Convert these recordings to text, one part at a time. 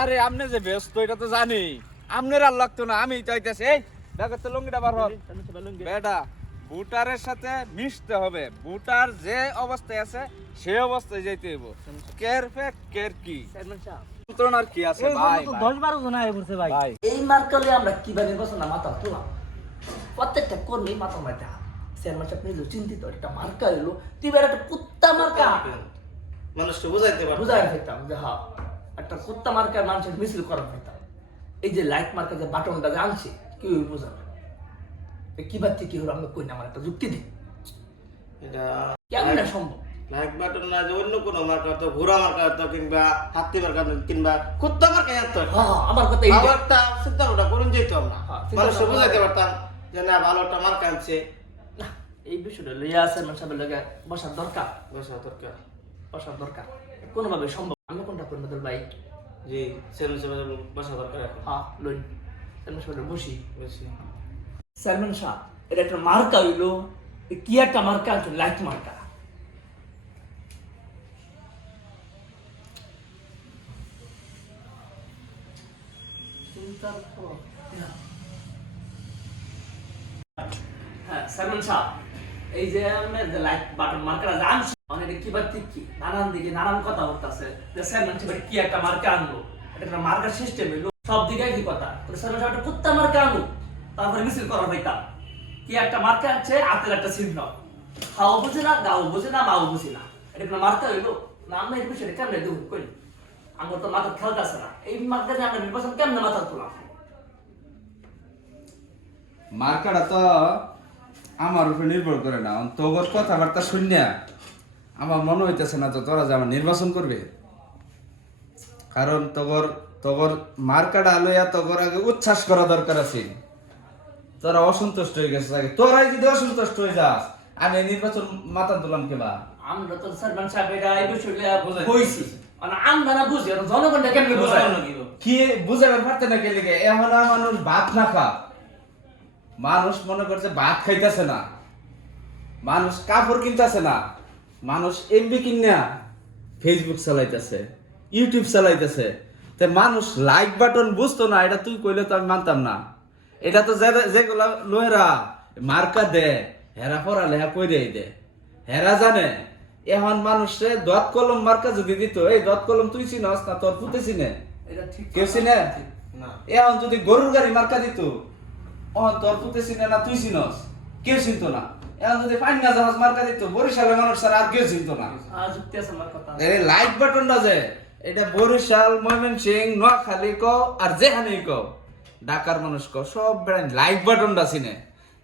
আরে আপনি যে ব্যস্ত এটা তো জানি, আপনার আর লাগতো না, আমি চাইতেছি। এই দেখো তো লুঙ্গিটা বার হল বেটা, বুটারের সাথে মিশতে হবে। বুটার যে অবস্থায় আছে সেই অবস্থায় যাইতে হইব। কেয়ার ফেক কেয়ার কি যন্ত্রণার কি আছে ভাই? 10-12 জন আয় পড়ছে ভাই। ভাই এই মার্কালে আমরা কিভাবে নির্বাচন না মাথা তুলাম, প্রত্যেকটা কর্মী মাথা মাথা চেয়ারম্যান সাহেব নিজেও চিন্তিত। একটা মার্কা এলো, তুই এবার একটা কুত্তা মার্কা মানুষকে বুঝাইতে পারবো, বুঝাই ফেলতাম যে হ্যাঁ একটা কুত্তা মার্কা মানুষের মিছিল করা ফেলতাম। এই যে লাইট মার্কা যে বাটনটা যে আনছে কেউ বোঝাবে কি বাচ্চা কি হলো, আমরা কই না, আমার একটা যুক্তি দিই, এটা কেমন সম্ভব? লাইক বাটন না যে অন্য কোনো মার্কা হতো, ঘোড়া মার্কা হতো, কিংবা হাতি মার্কা হতো, কিংবা কুত্তা মার্কা হতো। হ্যাঁ আমার কথা এই আবার একটা চিন্তা ভাবনা করুন যেত আমরা, হ্যাঁ, চিন্তা মানুষকে ভাবনা বুঝাইতে করে। পারতাম যে না ভালো একটা মার্কা আনছে। না এই বিষয়টা লইয়া চেয়ারম্যান সাহেবের লগে বসার দরকার, বসা দরকার। বসার দরকার কোনোভাবে সম্ভব। আমরা কোনটা করবো তোর ভাই? জি, সেরকম সেরকম বসা দরকার এখন। হ্যাঁ লইন চেয়ারম্যান সাহেবের বসি। বুঝছি। চেয়ারম্যান সাহেব এটা একটা মার্কা হইলো, কি একটা মার্কা আছে, লাইট মার্কা। হ্যাঁ চেয়ারম্যান সাহেব, এই যে আমরা যে লাইট বাটন মার্কাটা যে আনছি অনেক কি বা ঠিক কি নানান দিকে নানান কথা উঠতেছে যে চেয়ারম্যান সাহেব কি একটা মার্কা আনলো, এটা একটা মার্কার সিস্টেম হইলো, সব দিকে কি কথা। চেয়ারম্যান সাহেব একটা কুত্তা মার্কা আনলো, তারপরে মিছিল করা হইতাম। কি একটা মার্কা আছে, হাতের একটা চিহ্ন, খাও বুঝে না, গাও বুঝে না, মাও বুঝে না, এটা একটা মার্কা হইলো না। আমরা এই বিষয়টা কেমনে দেবো কই, আমার তো মাথা খেলতে আসে না। এই মার্কা নিয়ে আমরা নির্বাচন কেমনে মাথা তোলা? মার্কাটা তো আমার উপর নির্ভর করে না, তোর কথাবার্তা শুনিয়া আমার মনে হইতেছে না তো তোরা যে আমার নির্বাচন করবে। কারণ তোর মার্কাটা লইয়া তোর আগে উচ্ছ্বাস করা দরকার আছে। তোরা অসন্তুষ্ট হয়ে গেছে আগে, তোরাই যদি অসন্তুষ্ট হয়ে যাস আমি এই নির্বাচন মাথা তুলাম কেবা? আমরা তো চেয়ারম্যান সাহেব এটা এই বিষয়টা কইছি, মানে আমরা না বুঝি, আর জনগণটা কেমনে বুঝায়? কি বুঝাবে পারতে না গেলে এখন আর মানুষ ভাত না খা, মানুষ মনে করছে ভাত খাইতেছে না, মানুষ কাপড় কিনতেছে না, মানুষ এমবি কিনা ফেসবুক চালাইতেছে, ইউটিউব চালাইতেছে। তে মানুষ লাইক বাটন বুঝতো না, এটা তুই কইলে তো আমি মানতাম না। এটা তো যেগুলা লোহেরা মার্কা দে, হেরা পড়ালেখা কইরে দে, হেরা জানে। এখন মানুষে দত কলম মার্কা যদি দিত, এই দত কলম তুই চিনস না, তোর পুতে চিনে? এটা ঠিক কেউ চিনে না। এখন যদি গরুর গাড়ি মার্কা দিত, তোর পুতে চিনে না, তুই চিনস? কেউ চিনতো না। এখন যদি পান্না জাহাজ মার্কা দিত, বরিশালের মানুষ ছাড়া আর কেউ চিনতো না। যুক্তি আছে আমার কথা। এই লাইক বাটনটা যে এটা বরিশাল, ময়মনসিংহ, নোয়াখালী কও আর যেখানেই কও, ঢাকার মানুষ কও, সব ব্র্যান্ড লাইক বাটনটা চিনে।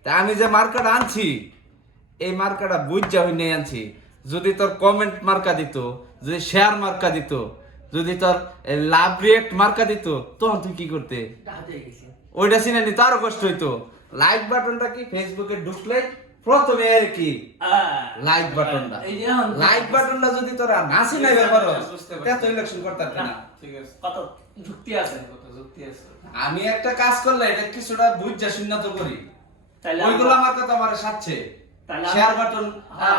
তা আমি যে মার্কাটা আনছি, এই মার্কাটা বুঝা হইনে আনছি। যদি তোর কমেন্ট মার্কা দিত, যদি শেয়ার মার্কা দিত, যদি তোর লাভ রিয়েক্ট মার্কা দিত, তখন তুই কি করতে? ওইটা চিনে নিতে আরো কষ্ট হইতো। লাইক বাটনটা কি, ফেসবুকে ঢুকলে প্রথমে আর কি লাইক বাটনটা, লাইক বাটনটা যদি তোরা না চিনাই ব্যাপার তো ইলেকশন করতে পারবি না। ঠিক আছে, কত যুক্তি আছে, কত যুক্তি আছে। আমি একটা কাজ করলে এটা কিছুটা বুঝা শূন্য তো করি, তাইলে ওইগুলো আমার কথা আমার সাথে শেয়ার বাটন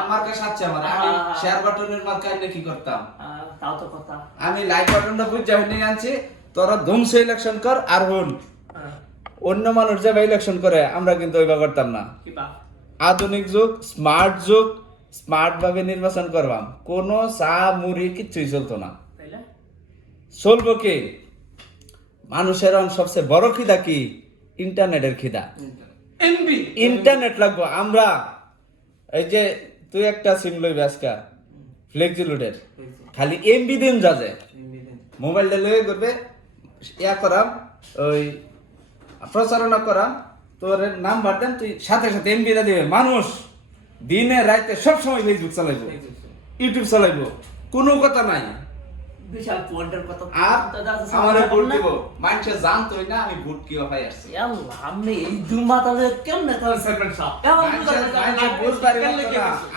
মার্কা সাথে আমার, আমি শেয়ার বাটনের মার্কা এনে কি করতাম? তাও তো কথা। আমি লাইক বাটনটা বুঝা হইনে আনছি। তোরা ধুমসে ইলেকশন কর, আর হন অন্য মানুষ যেভাবে ইলেকশন করে আমরা কিন্তু ওইভাবে করতাম না। আধুনিক যুগ, স্মার্ট যুগ, স্মার্ট ভাবে নির্বাচন করবাম, কোনো চা মুড়ি কিচ্ছুই চলতো না। চলবো কি? মানুষের সবচেয়ে বড় খিদা কি? ইন্টারনেটের খিদা। ইন্টারনেট লাগবো। আমরা এই যে তুই একটা সিম লইবি আজকা ফ্লেক্সিলোডের, খালি এমবি দিন যাবে, মোবাইলটা লয়ে করবে ইয়া করাম, ওই প্রচারণা করাম, তোর নাম্বার দেন, তুই সাথে সাথে এমবিটা দিবে। মানুষ দিনে রাইতে সব সময় ফেসবুক চালাইবো, ইউটিউব চালাইবো, কোনো কথা নাই। বিশাল পয়েন্টের কথা। আর আমারে ভোট দিব, মানুষে জানতোই না আমি ভোট কি হয় আসছে। আল্লাহ, আপনি এই দুমাতালে কেমনে তাহলে চেয়ারম্যান সাহেব এখন মানুষে ভোট পারে না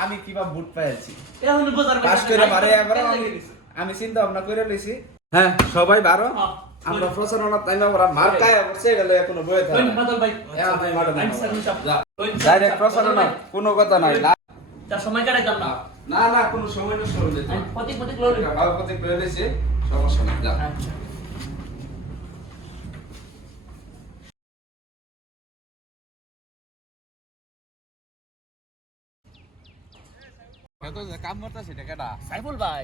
আমি কিবা ভোট পাইছি। এখন বুঝার পাস করে বারে এবারে আমি চিন্তা ভাবনা করে লইছি। হ্যাঁ সবাই বারো, আমরা প্রচারণা তাই না করা মার্কায় করছে, এটা লইয়া কোনো বই থাকে না। বাদল ভাই এখন তুই মাঠে নামো। যা ডাইরেক্ট প্রচারণা, কোনো কথা নাই। যা সময় কাটাইতাম না। না না, কোনো সময় নষ্ট হইলে তো প্রতীক লড়ি ভালো প্রতীক লইছে, সমস্যা নাই। যা। আচ্ছা। এত যে কাম করতেছে এটা কেডা? সাইফুল ভাই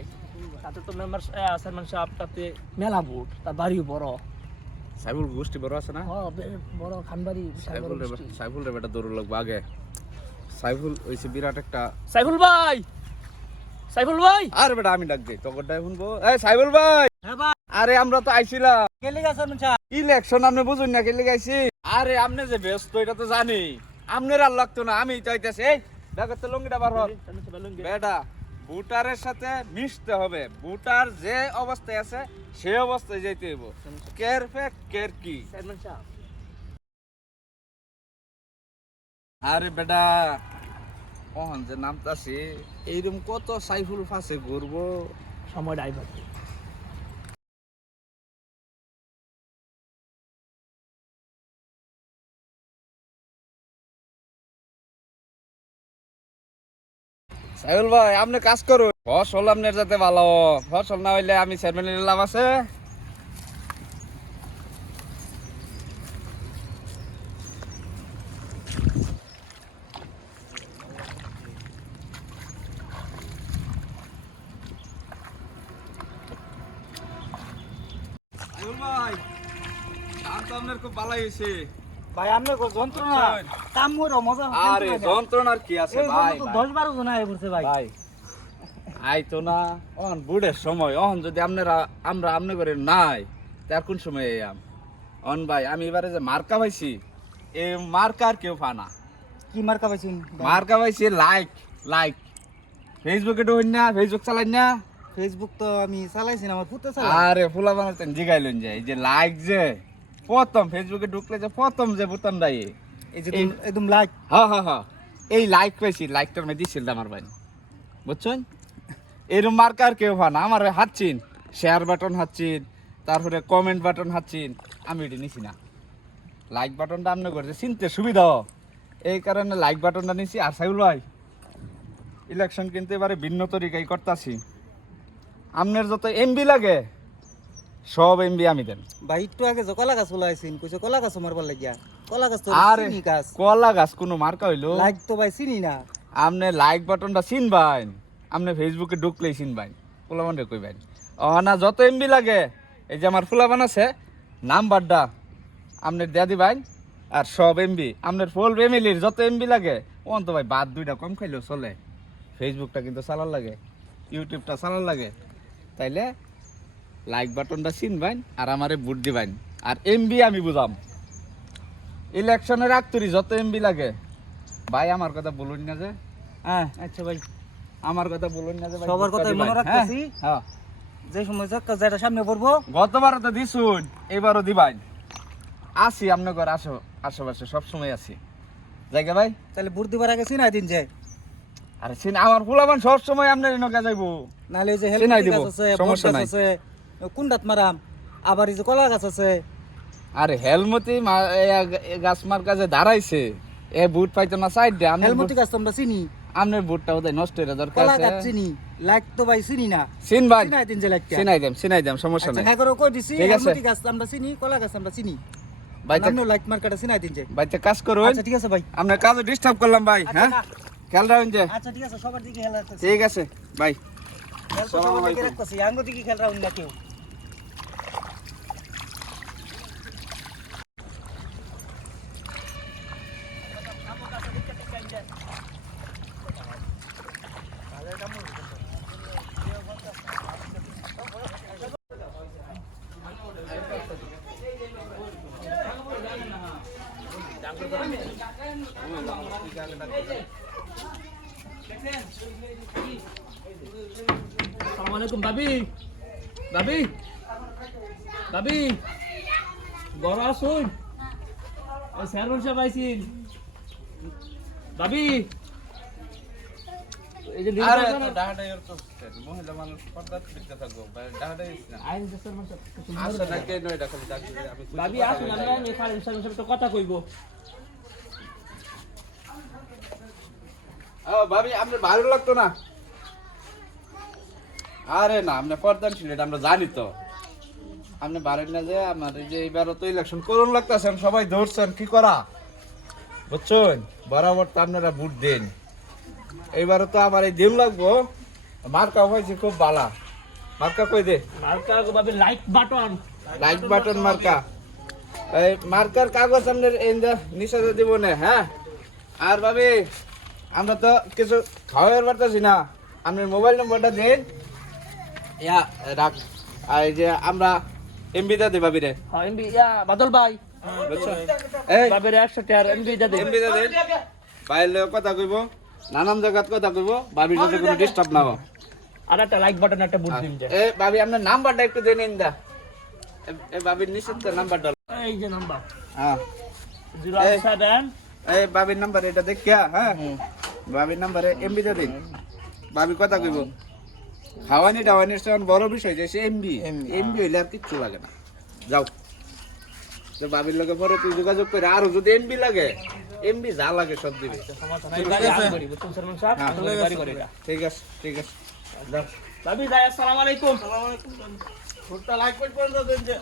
তাতে তো মেম্বার চেয়ারম্যান সাহেব তাতে মেলা ভোট তার বাড়িও বড় সাইফুল গোষ্ঠী বড় আছে না? বড় খানবাড়ি বিশাল বড় গোষ্ঠী। সাইফুল রে বেটা দৌড় লাগবে আগে। সাইফুল হইছে বিরাট একটা। সাইফুল ভাই, সাইফুল ভাই, আরে বেটা আমি ডাক দেই তগরটাই শুনবো। এই সাইফুল ভাই, হ্যাঁ ভাই, আরে আমরা তো আইছিলাম কেলে গেছেন মুছা? ইলেকশন, আপনি বুঝুন না কেলে গাইছি? আরে আপনি যে ব্যস্ত এটা তো জানি, আপনার আর লাগতো না, আমি চাইতেছি। এই দেখো তো লঙ্গিটা বার হল বেটা, ভোটারের সাথে মিশতে হবে। ভোটার যে অবস্থায় আছে সেই অবস্থায় যাইতে হইব। কেয়ার ফেক কেয়ার কি? চেয়ারম্যান সাহেব আরে বেটা কখন যে নামতাছি, এইরকম কত সাইফুল ফাঁসে ঘুরবো, সময় ড্রাইভার সাইফুল ভাই আপনি কাজ করুন, ফসল আপনার যাতে ভালো, ফসল না হইলে আমি চেয়ারম্যানের লাভ আছে। সাইফুল ভাই কাম তো আপনার খুব ভালো হয়েছে ভাই। আপনি যন্ত্রণা কাম করে মজা আরে যন্ত্রণার কি আছে ভাই? 10-12 জন আয় পড়ছে ভাই। ভাই আই তো না অন বুড়ের সময়, অন যদি আপনারা আমরা আমনে করে নাই তার কোন সময় আম অন ভাই। আমি এবারে যে মার্কা পাইছি, এ মার্কার কেউ ফানা। কি মার্কা পাইছেন? মার্কা পাইছি লাইক। লাইক ফেসবুকে ঢুন না, ফেসবুক চালাই না? ফেসবুক তো আমি চালাইছি না, আমার পুতে চালাই। আরে ফুলা বানাতেন জিগাইলেন যে এই যে লাইক, যে প্রথম ফেসবুকে ঢুকলে যে প্রথম যে বুতাম দাই, এই যে একদম লাইক। হ্যাঁ হ্যাঁ হ্যাঁ, এই লাইক পাইছি, লাইকটার মধ্যে দিছিল আমার ভাই, বুঝছেন? এরকম মার্কার কেউ হয় না। আমার হাতছিন শেয়ার বাটন হাতছিন, তারপরে কমেন্ট বাটন হাতছিন, আমি এটি নিছি না। লাইক বাটনটা আপনি করছে চিনতে সুবিধা, এই কারণে লাইক বাটনটা নিছি। আর সাইফুল ভাই ইলেকশন কিন্তু এবারে ভিন্ন তরিকায় করতেছি। আপনার যত এমবি লাগে সব এমবি আমি দেন ভাই। একটু আগে যে কলা গাছ বলাইছেন, কইছে কলা গাছ মারবার লাগিয়া। কলা গাছ তো আরে চিনি গাছ, কলা গাছ কোনো মার্কা হইলো? লাইক তো ভাই চিনি না। আপনি লাইক বাটনটা চিনবেন, আপনি ফেসবুকে ঢুকলেই চিনবেন, ফুলাবানটা কইবেন। না যত এমবি লাগে, এই যে আমার ফুলাবান আছে নাম্বারটা আপনি দিয়া দিবেন, আর সব এমবি আপনার ফুল ফ্যামিলির যত এমবি লাগে ওন তো ভাই বাদ দুইটা কম খাইলেও চলে। ফেসবুকটা কিন্তু চালার লাগে, ইউটিউবটা চালার লাগে, তাইলে লাইক বাটনটা চিনবেন আর আমারে ভোট দিবেন। আর এমবি আমি বুঝাম, ইলেকশনের আগ যত এমবি লাগে ভাই আমার কথা বলুন না যে। হ্যাঁ আচ্ছা ভাই, আমার কথা বলুন না যে ভাই, সবার কথাই মনে রাখতেছি। হ্যাঁ যে সময় যাক্কা যেটা সামনে পড়বো, গতবারও তো দিছুন, এবারও দিবাই। আসি আপনার ঘর আশেপাশে সবসময় আছি জায়গা ভাই। তাহলে ভোট দিবার আগে চিনাই দিন যে। আরে চিন আমার ফুলাবান সবসময় আপনার এনকা যাইবো, নালে যে চিনাই হেলমেট দিব, গাছ আছে, সমস্যা বট গাছ নাই। আছে, কুন্ডাত মারাম। আবার এই যে কলা গাছ আছে। আরে হেলমতি গাছ মার কাজে দাঁড়াইছে, এ বুট পাইতো না সাইড দে। হেলমেট গাছ তো আমরা চিনি, আপনার বুটটা ওদের নষ্ট হয়ে দরকার কলা আছে। গাছ চিনি, লাইক তো ভাই চিনি না। চিন ভাই, চিনাই দিন যে লাইক। চিনাই দেম সমস্যা নাই। হ্যাঁ করে কই দিছি, ঠিক আছে। হেলমেট গাছ আমরা চিনি, কলা গাছ আমরা চিনি। বাইতে আপনি লাইক মার্কাটা চিনাই দিন যে। বাইতে কাজ করুন। আচ্ছা ঠিক আছে ভাই। আপনার কাজে ডিস্টার্ব করলাম ভাই। আচ্ছা, হ্যাঁ না। খেয়াল রাখুন যে। আচ্ছা ঠিক আছে, সবার দিকে খেয়াল রাখতেছি। ঠিক আছে ভাই। খেয়াল তো সবার দিকে রাখতেছি, আঙ্গ দিকে খেয়াল রাখুন না কেউ। আসসালামু আলাইকুম ভাবি। ভাবি, ভাবি, বড় আসুন। ওই চেয়ারম্যান সাহেব আইছেন। ভাবি, এই যে আরে নির্বাচন ডাহাটা এর তো মহিলা মানুষ পর্দা দিতে থাকবো ভাই, ডাহাটা না আইন যে চেয়ারম্যান সাহেব কিছু আসলে বলবেন? নাকি নয় ডাকা ডাক দিলে আমি ভাবি আসুন, আমরা এই খালি চেয়ারম্যান সাহেব তো কথা কইবো। ভাবি আপনি ভালো লাগতো না? আরে না আপনি পর্দান ছিল এটা আমরা জানি তো। আপনি বাড়েন না যে আমার এই যে এইবারও তো ইলেকশন করুন লাগতেছেন, সবাই ধরছেন কি করা, বুঝছেন? বরাবর তো আপনারা ভোট দেন, এইবারও তো আমার এই দিন লাগবো মার্কা হয়েছে খুব বালা মার্কা কই দে মার্কা ভাবে লাইক বাটন লাইক বাটন মার্কা এই মার্কার কাগজ আপনার নিচে দিব না হ্যাঁ আর ভাবি আমরা তো কিছু খাওয়ার পারতেছি না আপনার মোবাইল নম্বরটা দিন ইয়া রাখ আর এই যে আমরা এমবিটা দিই ভাবি রে হ্যাঁ এমবি ইয়া বাদল ভাই বুঝছো এই ভাবের 100 টাকার এমবি দে এমবিটা দিন বাইরে কথা কইব নানান জায়গাত কথা কইব ভাবির সাথে কোনো ডিস্টার্ব না হোক আর একটা লাইক বাটন একটা বুট দিন যে এই ভাবি আপনার নাম্বারটা একটু দিয়ে নিন দা এই ভাবির নিশ্চিত নাম্বারটা এই যে নাম্বার হ্যাঁ 07 এই ভাবির নাম্বার এটা দেখিয়া হ্যাঁ ভাবির নাম্বারে এমবিটা দিন ভাবি কথা কইব খাওয়ানি টাওয়ানি সব বড় বিষয় যে এমবি এমবি হইলে আর কিচ্ছু লাগে না যাও তো ভাবির লগে পরে তুই যোগাযোগ করে আর যদি এমবি লাগে এমবি যা লাগে সব দিবি সমস্যা নাই গাড়ি আন করি বুঝছেন সালমান সাহেব আমাদের গাড়ি করে এটা ঠিক আছে যাও ভাবি যাই আসসালামু আলাইকুম ভোটটা লাইক করে দেন যে